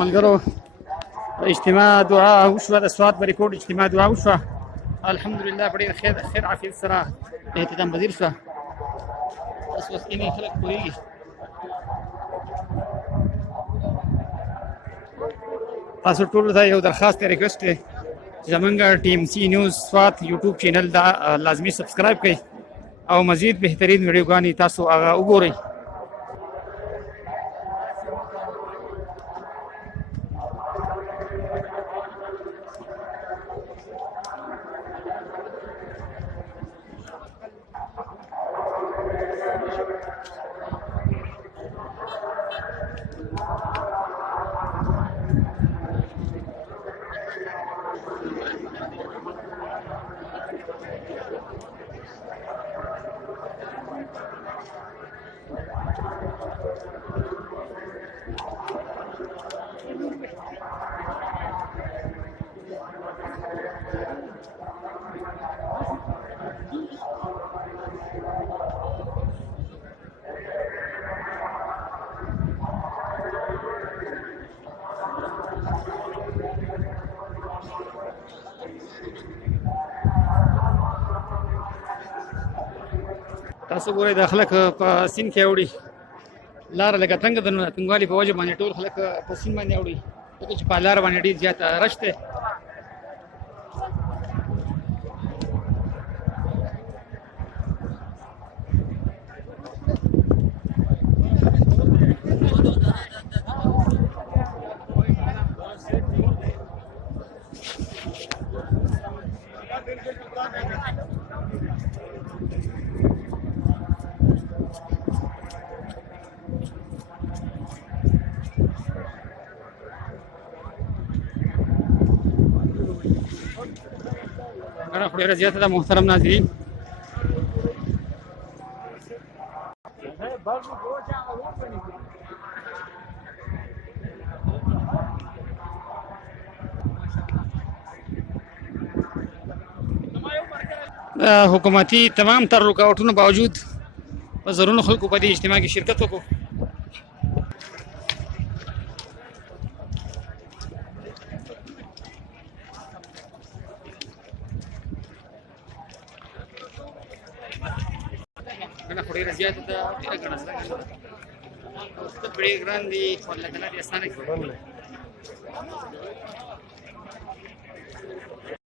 ملګرو اجتماع دعا وشوه، د سوات بریکوټ اجتماع دعا وشوه. الحمدلله په ډېر خیر عافیت سره اهتمام پذیر شوه. اوس کینې خلک پوهېږي. تاسو ټولو ته یو درخواست دی، ریکویسټ دی چې زمونږ ټي ام سي نیوز سوات یوټیوب چینل دا لازمي سبسکرایب کړئ او مزید بهترین ویډیوګانې تاسو هغه وګورئ. تاسو ګورئ د خلک په سیند کې اوړي، لاره لږه تنګه ده، نو د تنګوالي په وجه باندې ټول خلک په سیند باندې اوړي، ځکه چې په لاره باندې ډېر زیات رش دی. ګڼه خو ډېره زیاته ده محترم ناظرین. حکومتي تمام تر رکاوټونو باوجود په زرونو خلکو په دې اجتماع کې شرکت وکړو. ګڼه خو ډېره زیاته ده، ډېره ګڼه سره ګڼه ډېر ګران دي، خو الله تعالی دې اسانه کړي.